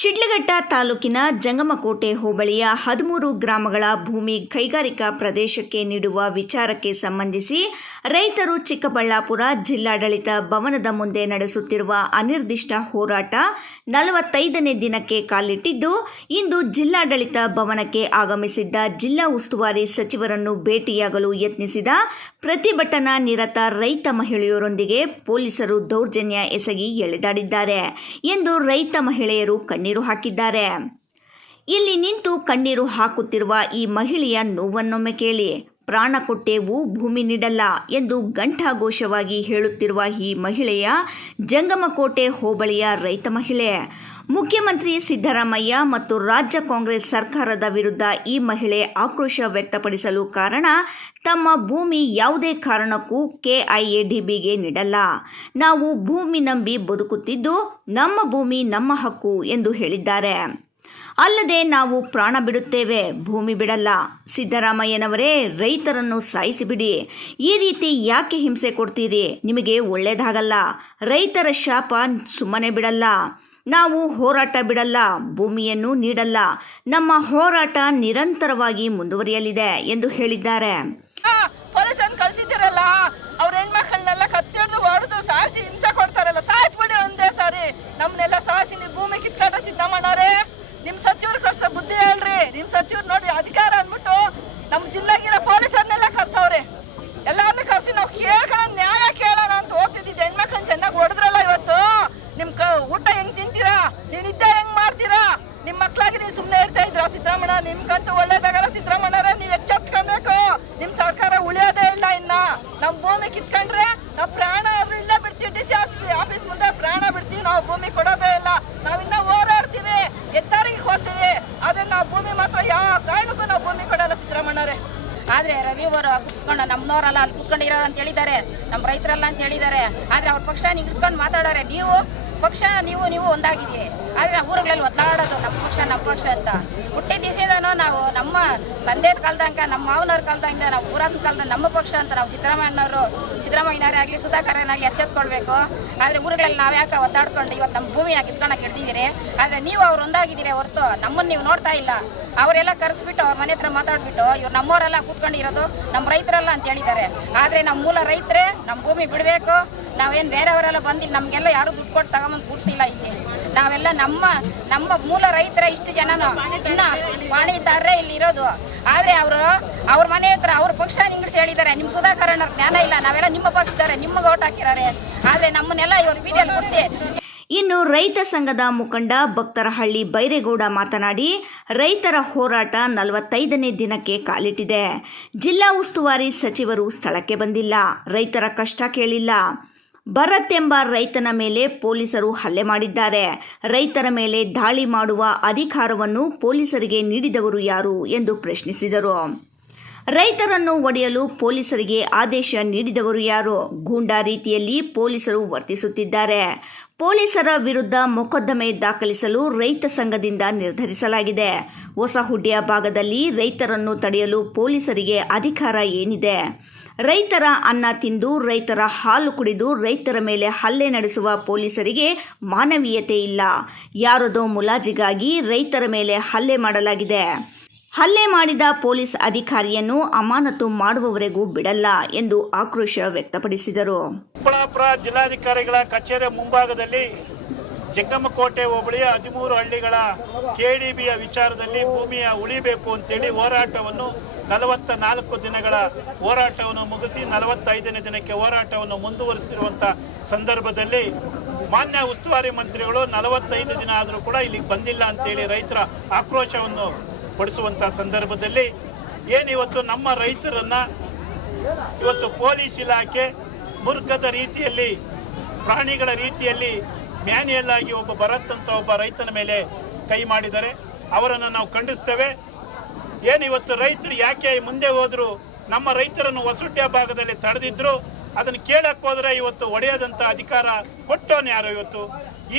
ಶಿಡ್ಲಘಟ್ಟ ತಾಲೂಕಿನ ಜಂಗಮಕೋಟೆ ಹೋಬಳಿಯ 13 ಗ್ರಾಮಗಳ ಭೂಮಿ ಕೈಗಾರಿಕಾ ಪ್ರದೇಶಕ್ಕೆ ನೀಡುವ ವಿಚಾರಕ್ಕೆ ಸಂಬಂಧಿಸಿ ರೈತರು ಚಿಕ್ಕಬಳ್ಳಾಪುರ ಜಿಲ್ಲಾಡಳಿತ ಭವನದ ಮುಂದೆ ನಡೆಸುತ್ತಿರುವ ಅನಿರ್ದಿಷ್ಟ ಹೋರಾಟ 45ನೇ ದಿನಕ್ಕೆ ಕಾಲಿಟ್ಟಿದ್ದು, ಇಂದು ಜಿಲ್ಲಾಡಳಿತ ಭವನಕ್ಕೆ ಆಗಮಿಸಿದ್ದ ಜಿಲ್ಲಾ ಉಸ್ತುವಾರಿ ಸಚಿವರನ್ನು ಭೇಟಿಯಾಗಲು ಯತ್ನಿಸಿದ ಪ್ರತಿಭಟನಾ ನಿರತ ರೈತ ಮಹಿಳೆಯರೊಂದಿಗೆ ಪೊಲೀಸರು ದೌರ್ಜನ್ಯ ಎಸಗಿ ಎಳೆದಾಡಿದ್ದಾರೆ ಎಂದು ರೈತ ಮಹಿಳೆಯರು ಕಣ್ಣೀರು ಹಾಕಿದ್ದಾರೆ. ಇಲ್ಲಿ ನಿಂತು ಕಣ್ಣೀರು ಹಾಕುತ್ತಿರುವ ಈ ಮಹಿಳೆಯ ನೋವನ್ನೊಮ್ಮೆ ಕೇಳಿ. ಪ್ರಾಣ ಕೊಟ್ಟೇವು, ಭೂಮಿ ನೀಡಲ್ಲ ಎಂದು ಘಂಟಾಘೋಷವಾಗಿ ಹೇಳುತ್ತಿರುವ ಈ ಮಹಿಳೆಯ ಜಂಗಮಕೋಟೆ ಹೋಬಳಿಯ ರೈತ ಮಹಿಳೆ. ಮುಖ್ಯಮಂತ್ರಿ ಸಿದ್ದರಾಮಯ್ಯ ಮತ್ತು ರಾಜ್ಯ ಕಾಂಗ್ರೆಸ್ ಸರ್ಕಾರದ ವಿರುದ್ಧ ಈ ಮಹಿಳೆ ಆಕ್ರೋಶ ವ್ಯಕ್ತಪಡಿಸಲು ಕಾರಣ, ತಮ್ಮ ಭೂಮಿ ಯಾವುದೇ ಕಾರಣಕ್ಕೂ ಕೆಐಎಡಿಬಿಗೆ ನೀಡಲ್ಲ. ನಾವು ಭೂಮಿ ನಂಬಿ ಬದುಕುತ್ತಿದ್ದು, ನಮ್ಮ ಭೂಮಿ ನಮ್ಮ ಹಕ್ಕು ಎಂದು ಹೇಳಿದ್ದಾರೆ. ಅಲ್ಲದೆ ನಾವು ಪ್ರಾಣ ಬಿಡುತ್ತೇವೆ, ಭೂಮಿ ಬಿಡಲ್ಲ. ಸಿದ್ದರಾಮಯ್ಯನವರೇ, ರೈತರನ್ನು ಸಾಯಿಸಿಬಿಡಿ. ಈ ರೀತಿ ಯಾಕೆ ಹಿಂಸೆ ಕೊಡ್ತೀರಿ? ನಿಮಗೆ ಒಳ್ಳೆಯದಾಗಲ್ಲ. ರೈತರ ಶಾಪ ಸುಮ್ಮನೆ ಬಿಡಲ್ಲ. ನಾವು ಹೋರಾಟ ಬಿಡಲ್ಲ, ಭೂಮಿಯನ್ನು ನೀಡಲ್ಲ. ನಮ್ಮ ಹೋರಾಟ ನಿರಂತರವಾಗಿ ಮುಂದುವರಿಯಲಿದೆ ಎಂದು ಹೇಳಿದ್ದಾರೆ. ಪೊಲೀಸನ್ನು ಕಳಿಸಿದ್ದೀರಲ್ಲ, ಅವ್ರ ಹೆಣ್ಮಕ್ಳನ್ನೆಲ್ಲ ಕತ್ತಿಡ್ದು ಹೊಡೆದು ಸಾಯಿಸಿ ಹಿಂಸೆ ಕೊಡ್ತಾರಲ್ಲ, ಸಾಯಿಸ್ಬಿಡಿ ಒಂದೇ ಸಾರಿ. ನಮ್ಮನ್ನೆಲ್ಲ ಸಾಯಿಸಿ ನೀವು ಭೂಮಿ ಕಿತ್ಕೊಂಡ್ರೆ ಸಿದ್ದಮ್ಮನವರೇ, ನಿಮ್ಮ ಸಚಿವರು ಕಳ್ಸೋ ಬುದ್ಧಿ ಹೇಳ್ರಿ. ನಿಮ್ಮ ಸಚಿವರು ನೋಡಿ ಅಧಿಕಾರ ಅಂದ್ಬಿಟ್ಟು ನಮ್ಮ ಜಿಲ್ಲೆಗಿರೋ ಪೊಲೀಸರನ್ನೆಲ್ಲ ಕರ್ಸವ್ರೆ. ಎಲ್ಲರನ್ನೂ ಕರ್ಸಿ ನಾವು ಕೇಳ್ಕೊಳ್ಳೋ, ನ್ಯಾಯ ಕೇಳೋಣ ಅಂತ ಹೋಗ್ತಿದ್ದಿದ್ದು. ಹೆಣ್ಮಕ್ಳನ್ನ ಚೆನ್ನಾಗಿ ಹೊಡೆದ್ರಲ್ಲ ಇವತ್ತು. ನಿಮ್ಮ ಊಟ ಹೆಂಗ್ ತಿಂತೀರಾ? ನೀವು ನಿದ್ದೆ ಹೆಂಗ್ ಮಾಡ್ತೀರಾ? ನಿಮ್ಮ ಮಕ್ಕಳಾಗಿ ನೀವು ಸುಮ್ಮನೆ ಇರ್ತಾ ಇದ್ರ? ಸಿದ್ದರಾಮಯ್ಯ ನಿಮ್ಗಂತೂ ಒಳ್ಳೇದಾಗಲ್ಲ. ಸಿದ್ದರಾಮಯ್ಯರೇ, ನೀವು ಎಚ್ಚೆತ್ಕೊಬೇಕು. ನಿಮ್ಮ ಸರ್ಕಾರ ಉಳಿಯೋದೇ ಇಲ್ಲ. ಇನ್ನ ನಮ್ಮ ಭೂಮಿ ಕಿತ್ಕೊಂಡ್ರೆ ನಾವು ಪ್ರಾಣ ಆದ್ರೂ ಇಲ್ಲೇ ಬಿಡ್ತೀವಿ. ಡಿ ಸಿ ಆಫೀಸ್ ಮುಂದೆ ಪ್ರಾಣ ಬಿಡ್ತೀವಿ. ನಾವು ಭೂಮಿ ಕೊಡೋದೇ ಇಲ್ಲ. ನಾವಿನ್ನ ಹೋರಾಡ್ತೀವಿ, ಎತ್ತಾರಿಗೆ ಹೋಗ್ತೀವಿ. ಆದ್ರೆ ನಾವು ಭೂಮಿ ಮಾತ್ರ ಯಾವ ಕಾರಣಕ್ಕೂ ನಾವು ಭೂಮಿ ಕೊಡಲ್ಲ ಸಿದ್ದರಾಮಯ್ಯರೇ. ಆದರೆ ರವಿ ಅವರು ಕುತ್ಕೊಂಡು ನಮ್ಮನವರಲ್ಲ ಅಲ್ಲಿ ಕುತ್ಕೊಂಡಿರೋರು ಅಂತ ಹೇಳಿದ್ದಾರೆ, ನಮ್ಮ ರೈತರಲ್ಲ ಅಂತ ಹೇಳಿದ್ದಾರೆ. ಆದರೆ ಅವ್ರ ಪಕ್ಷ ನಿಗಿಸ್ಕೊಂಡು ಮಾತಾಡೋರೆ. ನೀವು ಪಕ್ಷ ನೀವು ಒಂದಾಗಿದ್ದೀರಿ, ಆದರೆ ಊರುಗಳಲ್ಲಿ ಒದ್ದಾಡೋದು ನಮ್ಮ ಪಕ್ಷ ಅಂತ. ಹುಟ್ಟಿದ ದಿವಸದಿಂದನೂ ನಾವು ನಮ್ಮ ತಂದೆ ಕಾಲದಂಗೆ, ನಮ್ಮ ಮಾವನವ್ರ ಕಾಲದಿಂದ, ನಾವು ಪುರಾತನ ಕಾಲದ ನಮ್ಮ ಪಕ್ಷ ಅಂತ ನಾವು ಸಿದ್ದರಾಮಯ್ಯನವರೇ ಆಗಲಿ ಸುಧಾಕರನಾಗಲಿ ಎಚ್ಚೆತ್ಕೊಳ್ಬೇಕು. ಆದರೆ ಊರುಗಳಲ್ಲಿ ನಾವು ಯಾಕೆ ಒದ್ದಾಡ್ಕೊಂಡು ಇವತ್ತು ನಮ್ಮ ಭೂಮಿನ ಕಿತ್ಕೊಳಕ್ಕೆ ಹಿಡ್ದಿದ್ದೀರಿ. ಆದರೆ ನೀವು ಅವ್ರು ಒಂದಾಗಿದ್ದೀರಿ ಹೊರತು ನಮ್ಮನ್ನು ನೀವು ನೋಡ್ತಾ ಇಲ್ಲ. ಅವರೆಲ್ಲ ಕರೆಸ್ಬಿಟ್ಟು ಅವ್ರ ಮನೆ ಹತ್ರ ಮಾತಾಡ್ಬಿಟ್ಟು ಇವ್ರು ನಮ್ಮವರೆಲ್ಲ ಕೂತ್ಕೊಂಡಿರೋದು ನಮ್ಮ ರೈತರಲ್ಲ ಅಂತ ಹೇಳಿದ್ದಾರೆ. ಆದರೆ ನಮ್ಮ ಮೂಲ ರೈತರೇ, ನಮ್ಮ ಭೂಮಿ ಬಿಡಬೇಕು. ನಾವೇನು ಬೇರೆಯವರೆಲ್ಲ ಬಂದಿಲ್ಲ, ನಮಗೆಲ್ಲ ಯಾರು ದುಡ್ಡು ಕೊಟ್ಟು ತಗೊಂಬಂದು ಕೂಡಿಸಿಲ್ಲ. ಇಲ್ಲಿ ನಾವೆಲ್ಲ ನಮ್ಮ ಮೂಲ ರೈತರ ಇಷ್ಟು ಜನನು ಇನ್ನು ವಾಣಿದಾರರೇ ಇಲ್ಲಿ ಇರೋದು. ಆದರೆ ಅವ್ರ ಮನೆ ಹತ್ರ ಅವ್ರ ಪಕ್ಷ ನಿಂಗಿಡಿಸಿ ಹೇಳಿದ್ದಾರೆ, ನಿಮ್ಮ ಸುಧಾಕರಣ ಜ್ಞಾನ ಇಲ್ಲ, ನಾವೆಲ್ಲ ನಿಮ್ಮ ಪಕ್ಷದಾರೆ, ನಿಮಗೆ ಓಟ್ ಹಾಕಿದ್ದಾರೆ. ಆದರೆ ನಮ್ಮನ್ನೆಲ್ಲ ಇವತ್ತು ಬೀದಿಯಲ್ಲಿ ಕೂಡಿಸಿ. ಇನ್ನು ರೈತ ಸಂಘದ ಮುಖಂಡ ಭಕ್ತರಹಳ್ಳಿ ಬೈರೇಗೌಡ ಮಾತನಾಡಿ, ರೈತರ ಹೋರಾಟ 45ನೇ ದಿನಕ್ಕೆ ಕಾಲಿಟ್ಟಿದೆ. ಜಿಲ್ಲಾ ಉಸ್ತುವಾರಿ ಸಚಿವರು ಸ್ಥಳಕ್ಕೆ ಬಂದಿಲ್ಲ, ರೈತರ ಕಷ್ಟ ಕೇಳಿಲ್ಲ. ಭರತ್ ಎಂಬ ರೈತನ ಮೇಲೆ ಪೊಲೀಸರು ಹಲ್ಲೆ ಮಾಡಿದ್ದಾರೆ. ರೈತರ ಮೇಲೆ ದಾಳಿ ಮಾಡುವ ಅಧಿಕಾರವನ್ನು ಪೊಲೀಸರಿಗೆ ನೀಡಿದವರು ಯಾರು ಎಂದು ಪ್ರಶ್ನಿಸಿದರು. ರೈತರನ್ನು ಒಡೆಯಲು ಪೊಲೀಸರಿಗೆ ಆದೇಶ ನೀಡಿದವರು ಯಾರು? ಗೂಂಡಾ ರೀತಿಯಲ್ಲಿ ಪೊಲೀಸರು ವರ್ತಿಸುತ್ತಿದ್ದಾರೆ. ಪೊಲೀಸರ ವಿರುದ್ಧ ಮೊಕದ್ದಮೆ ದಾಖಲಿಸಲು ರೈತ ಸಂಘದಿಂದ ನಿರ್ಧರಿಸಲಾಗಿದೆ. ಹೊಸಹುಡ್ಯ ಭಾಗದಲ್ಲಿ ರೈತರನ್ನು ತಡೆಯಲು ಪೊಲೀಸರಿಗೆ ಅಧಿಕಾರ ಏನಿದೆ? ರೈತರ ಅನ್ನ ತಿಂದು, ರೈತರ ಹಾಲು ಕುಡಿದು ರೈತರ ಮೇಲೆ ಹಲ್ಲೆ ನಡೆಸುವ ಪೊಲೀಸರಿಗೆ ಮಾನವೀಯತೆ ಇಲ್ಲ. ಯಾರದೋ ಮುಲಾಜಿಗಾಗಿ ರೈತರ ಮೇಲೆ ಹಲ್ಲೆ ಮಾಡಲಾಗಿದೆ. ಹಲ್ಲೆ ಮಾಡಿದ ಪೊಲೀಸ್ ಅಧಿಕಾರಿಯನ್ನು ಅಮಾನತು ಮಾಡುವವರೆಗೂ ಬಿಡಲ್ಲ ಎಂದು ಆಕ್ರೋಶ ವ್ಯಕ್ತಪಡಿಸಿದರು. ಚಿಕ್ಕಬಳ್ಳಾಪುರ ಜಿಲ್ಲಾಧಿಕಾರಿಗಳ ಕಚೇರಿ ಮುಂಭಾಗದಲ್ಲಿ ಜಂಗಮಕೋಟೆ ಹೋಬಳಿಯ 13 ಹಳ್ಳಿಗಳ ಕೆಡಿಬಿಯ ವಿಚಾರದಲ್ಲಿ ಭೂಮಿಯ ಉಳಿಬೇಕು ಅಂತೇಳಿ ಹೋರಾಟವನ್ನು 44 ದಿನಗಳ ಹೋರಾಟವನ್ನು ಮುಗಿಸಿ 45ನೇ ದಿನಕ್ಕೆ ಹೋರಾಟವನ್ನು ಮುಂದುವರಿಸಿರುವಂಥ ಸಂದರ್ಭದಲ್ಲಿ ಮಾನ್ಯ ಉಸ್ತುವಾರಿ ಮಂತ್ರಿಗಳು 45 ದಿನ ಆದರೂ ಕೂಡ ಇಲ್ಲಿಗೆ ಬಂದಿಲ್ಲ ಅಂತೇಳಿ ರೈತರ ಆಕ್ರೋಶವನ್ನು ಪಡಿಸುವಂಥ ಸಂದರ್ಭದಲ್ಲಿ ಏನಿವತ್ತು ನಮ್ಮ ರೈತರನ್ನು ಇವತ್ತು ಪೊಲೀಸ್ ಇಲಾಖೆ ಮುರ್ಗದ ರೀತಿಯಲ್ಲಿ, ಪ್ರಾಣಿಗಳ ರೀತಿಯಲ್ಲಿ ಮ್ಯಾನ್ಯಲ್ ಆಗಿ ಒಬ್ಬ ಭರತ್ ಅಂತ ಒಬ್ಬ ರೈತನ ಮೇಲೆ ಕೈ ಮಾಡಿದ್ದಾರೆ. ಅವರನ್ನು ನಾವು ಖಂಡಿಸ್ತೇವೆ. ಏನಿವತ್ತು ರೈತರು ಯಾಕೆ ಮುಂದೆ ಹೋದ್ರು, ನಮ್ಮ ರೈತರನ್ನು ಹೊಸಹುಡ್ಯ ಭಾಗದಲ್ಲಿ ತಡೆದಿದ್ರು, ಅದನ್ನು ಕೇಳಕ್ಕೆ ಹೋದರೆ ಇವತ್ತು ಒಡೆಯದಂಥ ಅಧಿಕಾರ ಕೊಟ್ಟವನು ಯಾರು? ಇವತ್ತು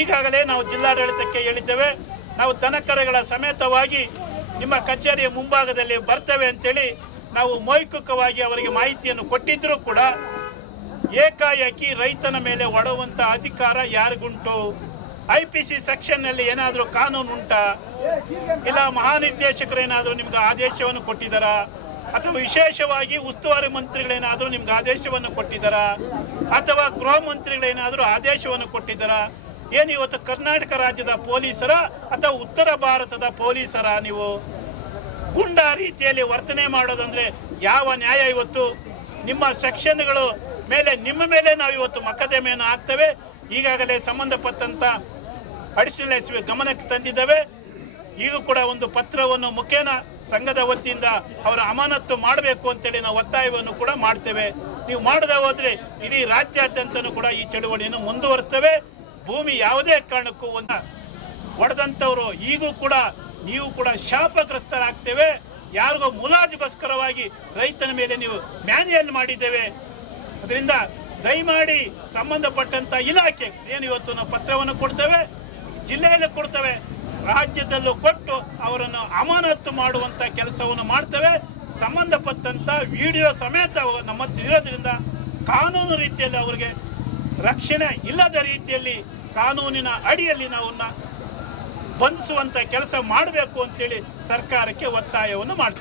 ಈಗಾಗಲೇ ನಾವು ಜಿಲ್ಲಾಡಳಿತಕ್ಕೆ ಹೇಳಿದ್ದೇವೆ, ನಾವು ದನಕರುಗಳ ಸಮೇತವಾಗಿ ನಿಮ್ಮ ಕಚೇರಿಯ ಮುಂಭಾಗದಲ್ಲಿ ಬರ್ತೇವೆ ಅಂತೇಳಿ ನಾವು ಮೌಖಿಕವಾಗಿ ಅವರಿಗೆ ಮಾಹಿತಿಯನ್ನು ಕೊಟ್ಟಿದ್ದರೂ ಕೂಡ ಏಕಾಏಕಿ ರೈತನ ಮೇಲೆ ಹೊಡುವಂಥ ಅಧಿಕಾರ ಯಾರಿಗುಂಟು? IPC ಸೆಕ್ಷನ್ನಲ್ಲಿ ಏನಾದರೂ ಕಾನೂನು ಉಂಟಾ? ಇಲ್ಲ ಮಹಾನಿರ್ದೇಶಕರು ಏನಾದರೂ ನಿಮ್ಗೆ ಆದೇಶವನ್ನು ಕೊಟ್ಟಿದ್ದಾರಾ? ಅಥವಾ ವಿಶೇಷವಾಗಿ ಉಸ್ತುವಾರಿ ಮಂತ್ರಿಗಳೇನಾದರೂ ನಿಮ್ಗೆ ಆದೇಶವನ್ನು ಕೊಟ್ಟಿದ್ದಾರಾ? ಅಥವಾ ಗೃಹ ಮಂತ್ರಿಗಳೇನಾದರೂ ಆದೇಶವನ್ನು ಕೊಟ್ಟಿದ್ದಾರಾ? ಏನು ಇವತ್ತು ಕರ್ನಾಟಕ ರಾಜ್ಯದ ಪೊಲೀಸರ ಅಥವಾ ಉತ್ತರ ಭಾರತದ ಪೊಲೀಸರ ನೀವು ಗುಂಡಾ ರೀತಿಯಲ್ಲಿ ವರ್ತನೆ ಮಾಡೋದಂದ್ರೆ ಯಾವ ನ್ಯಾಯ? ಇವತ್ತು ನಿಮ್ಮ ಸೆಕ್ಷನ್ಗಳು ಮೇಲೆ ನಿಮ್ಮ ಮೇಲೆ ನಾವು ಇವತ್ತು ಮೊಕದ್ದಮೆಯನ್ನು ಹಾಕ್ತೇವೆ. ಈಗಾಗಲೇ ಸಂಬಂಧಪಟ್ಟಂತ ಅಡಿಷನಲ್ ಎಸ್ ಪಿ ಗಮನಕ್ಕೆ ತಂದಿದ್ದೇವೆ. ಈಗ ಕೂಡ ಒಂದು ಪತ್ರವನ್ನು ಮುಖೇನ ಸಂಘದ ವತಿಯಿಂದ ಅವರ ಅಮಾನತು ಮಾಡಬೇಕು ಅಂತೇಳಿ ನಾವು ಒತ್ತಾಯವನ್ನು ಕೂಡ ಮಾಡ್ತೇವೆ. ನೀವು ಮಾಡದೆ ಹೋದ್ರೆ ಇಡೀ ರಾಜ್ಯಾದ್ಯಂತನೂ ಕೂಡ ಈ ಚಳುವಳಿಯನ್ನು ಮುಂದುವರಿಸ್ತೇವೆ. ಭೂಮಿ ಯಾವುದೇ ಕಾರಣಕ್ಕೂ ಒಡೆದಂಥವ್ರು ಈಗೂ ಕೂಡ ನೀವು ಕೂಡ ಶಾಪಗ್ರಸ್ತರಾಗ್ತೇವೆ. ಯಾರಿಗೋ ಮುಲಾಜಿಗೋಸ್ಕರವಾಗಿ ರೈತನ ಮೇಲೆ ನೀವು ಮ್ಯಾನ್ಯಲ್ ಮಾಡಿದ್ದೇವೆ. ಅದರಿಂದ ದಯಮಾಡಿ ಸಂಬಂಧಪಟ್ಟಂತ ಇಲಾಖೆ ಏನು ಇವತ್ತು ನಾವು ಪತ್ರವನ್ನು ಕೊಡ್ತೇವೆ, ಜಿಲ್ಲೆಯಲ್ಲಿ ಕೊಡ್ತೇವೆ, ರಾಜ್ಯದಲ್ಲೂ ಕೊಟ್ಟು ಅವರನ್ನು ಅಮಾನತು ಮಾಡುವಂತ ಕೆಲಸವನ್ನು ಮಾಡ್ತೇವೆ. ಸಂಬಂಧಪಟ್ಟಂತ ವಿಡಿಯೋ ಸಮೇತ ನಮ್ಮ ಹತ್ರ ಇರೋದ್ರಿಂದ ಕಾನೂನು ರೀತಿಯಲ್ಲಿ ಅವರಿಗೆ ರಕ್ಷಣೆ ಇಲ್ಲದ ರೀತಿಯಲ್ಲಿ ಕಾನೂನಿನ ಅಡಿಯಲ್ಲಿ ನಾವನ್ನ ಬಂಧಿಸುವಂತ ಕೆಲಸ ಮಾಡಬೇಕು ಅಂತೇಳಿ ಸರ್ಕಾರಕ್ಕೆ ಒತ್ತಾಯವನ್ನು ಮಾಡ್ತೇವೆ.